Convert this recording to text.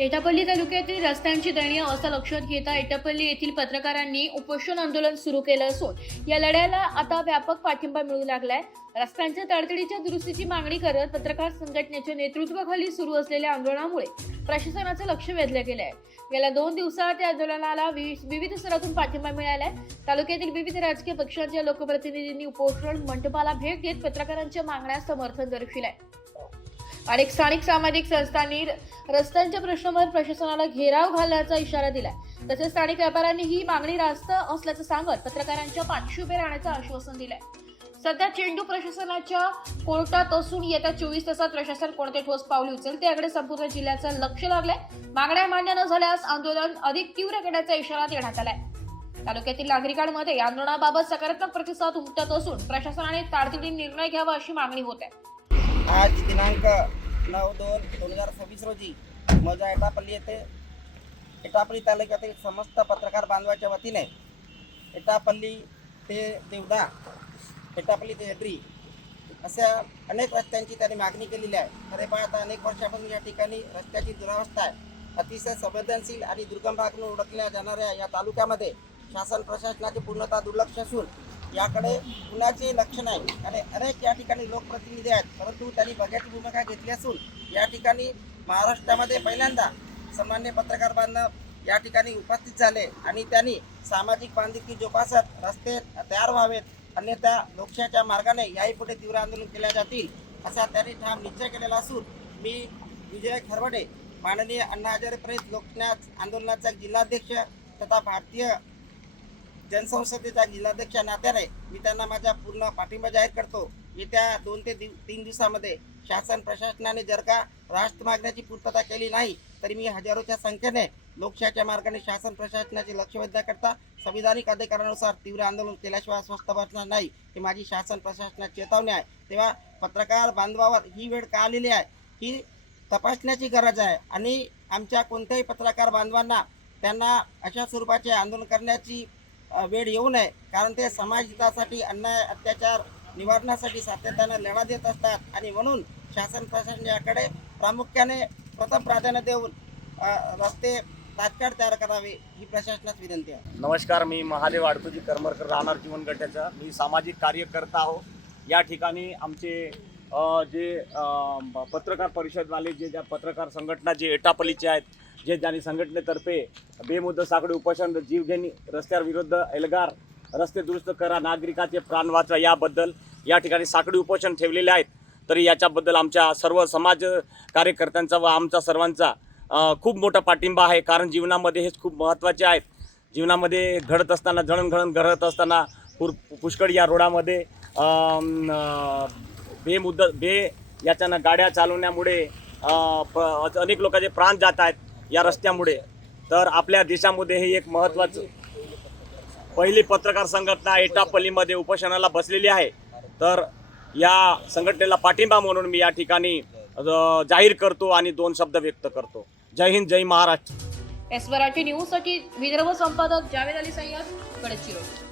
एटापल्ली तालुक्यातील रस्त्यांची दयनीय अवस्था लक्षात घेता एटापल्ली येथील पत्रकारांनी उपोषण आंदोलन सुरू केलं असून या लढ्याला आता व्यापक पाठिंबा मिळू लागलाय। रस्त्यांच्या तातडीच्या दुरुस्तीची मागणी करत पत्रकार संघटनेच्या नेतृत्वाखाली सुरू असलेल्या आंदोलनामुळे प्रशासनाचं लक्ष वेधलं गेलंय। गेल्या 2 दिवसात या आंदोलनाला विविध स्तरातून पाठिंबा मिळालाय। तालुक्यातील विविध राजकीय पक्षांच्या लोकप्रतिनिधींनी उपोषण मंडपाला भेट देत पत्रकारांच्या मागण्यास समर्थन दर्शविलंय। अनेक स्थानिक सामाजिक संस्थांनी रस्त्यांच्या प्रश्नावर प्रशासनाला घेराव घालण्याचा इशारा दिलाय। तसेच स्थानिक व्यापाऱ्यांनी ही मागणी रास्त असल्याचं सांगत पत्रकारांच्या पाठीशी उभे राहण्याचं आश्वासन दिलंय। सध्या चेंडू प्रशासनाच्या कोर्टात असून येत्या 24 तासात प्रशासन कोणते ठोस पावले उचलते याकडे संपूर्ण जिल्ह्याचं लक्ष लागलंय। मागण्या मान्य न झाल्यास आंदोलन अधिक तीव्र करण्याचा इशारा देण्यात आलाय। तालुक्यातील नागरिकांमध्ये आंदोलनाबाबत सकारात्मक प्रतिसाद उमटत असून प्रशासनाने तातडीने निर्णय घ्यावा अशी मागणी होत आहे। आज दिनांक 9/2/2026 रोजी माझ्या एटापल्ली येथे एटापल्ली तालुक्यातील समस्त पत्रकार बांधवाच्या वतीने एटापल्ली ते देवडा, एटापल्ली ते हेड्री अशा अनेक रस्त्यांची त्यांनी मागणी केलेली आहे। खरे पाहता अनेक वर्षापासून या ठिकाणी रस्त्याची दुरावस्था आहे। अतिशय संवेदनशील आणि दुर्गम भाग म्हणून ओळखल्या जाणाऱ्या या तालुक्यामध्ये शासन प्रशासनाचे पूर्णतः दुर्लक्ष असून याकडे कुणाचे लक्ष नाही आणि अनेक या ठिकाणी लोकप्रतिनिधी आहेत, परंतु त्यांनी बघ्याची भूमिका घेतली असून या ठिकाणी महाराष्ट्रामध्ये पहिल्यांदा सामान्य पत्रकार बांधव या ठिकाणी उपस्थित झाले आणि त्यांनी सामाजिक बांधिलकी जोपासत रस्ते तयार व्हावेत, अन्यथा लोकशाहीच्या मार्गाने याही पुढे तीव्र आंदोलन केले जातील असा त्यांनी ठाम निश्चय केलेला असून मी विजय खरवडे माननीय अण्णा हजारे प्रेस लोकन्याय आंदोलनाचा जिल्हाध्यक्ष तथा भारतीय जनसंसदेचा जिल्हाध्यक्ष नात्याने मी त्यांना माझा पूर्ण पाठिंबा जाहीर करतो। येत्या 2 ते 3 दिवसामध्ये शासन प्रशासनाने जर का राष्ट्र मागण्याची पूर्तता केली नाही तरी मी हजारोच्या संख्येने लोकशाहीच्या मार्गाने शासन प्रशासनाचे लक्ष वेधण्याकरता संविधानिक अधिकारानुसार तीव्र आंदोलन केल्याशिवाय स्वस्थ बसणार नाही ही माझी शासन प्रशासनाची चेतावणी आहे। तेव्हा पत्रकार बांधवावर ही वेळ का आलेली आहे ही तपासण्याची गरज आहे आणि आमच्या कोणत्याही पत्रकार बांधवांना त्यांना अशा स्वरूपाचे आंदोलन करण्याची वेळ येऊ नये, कारण ते समाज हितासाठी अन्याय अत्याचार निवारणासाठी सातत्याने लढा देत असतात आणि म्हणून शासन प्रशासन याकडे प्रामुख्याने प्रथम प्राधान्य देऊन रस्ते तात्काळ तयार करावे ही प्रशासनास विनंती आहे। नमस्कार, मी महादेव आडतुजी करमरकर राहणार जीवन गटाचा मी सामाजिक कार्यकर्ता आहो। या ठिकाणी आमचे जे पत्रकार परिषदवाले ज्या पत्रकार संघटना जे एटापल्लीचे आहेत जे ज्यांनी संघटनेतर्फे बेमुदत साखळी उपोषण जीवघेणी रस्त्यावर विरुद्ध एल्गार रस्ते दुरुस्त करा नागरिकाचे प्राण वाचवा याबद्दल या ठिकाणी साखळी उपोषण ठेवलेले आहेत। तरी याच्याबद्दल आमच्या सर्व समाज कार्यकर्त्यांचा व आमचा सर्वांचा खूप मोठा पाठिंबा आहे, कारण जीवनामध्ये हेच खूप महत्त्वाचे आहेत। जीवनामध्ये घडत असताना जळणघळण घडत असताना पुष्कळ या रोडामध्ये याच्यानं गाड्या चालवण्यामुळे अनेक लोकांचे प्राण जात आहेत या रस्त्यामुळे। तर आपल्या देशामध्ये हे एक महत्त्वाचं पहिली पत्रकार संघटना एटापल्लीमध्ये उपोषणाला बसलेली आहे। तर या संघटनेला पाठिंबा म्हणून मी या ठिकाणी जाहीर करतो आणि 2 शब्द व्यक्त करतो। जय हिंद, जय महाराष्ट्र। एस मराठी न्यूजसाठी विदर्भ संपादक जावेद अली सय्यद, गडचिरोली।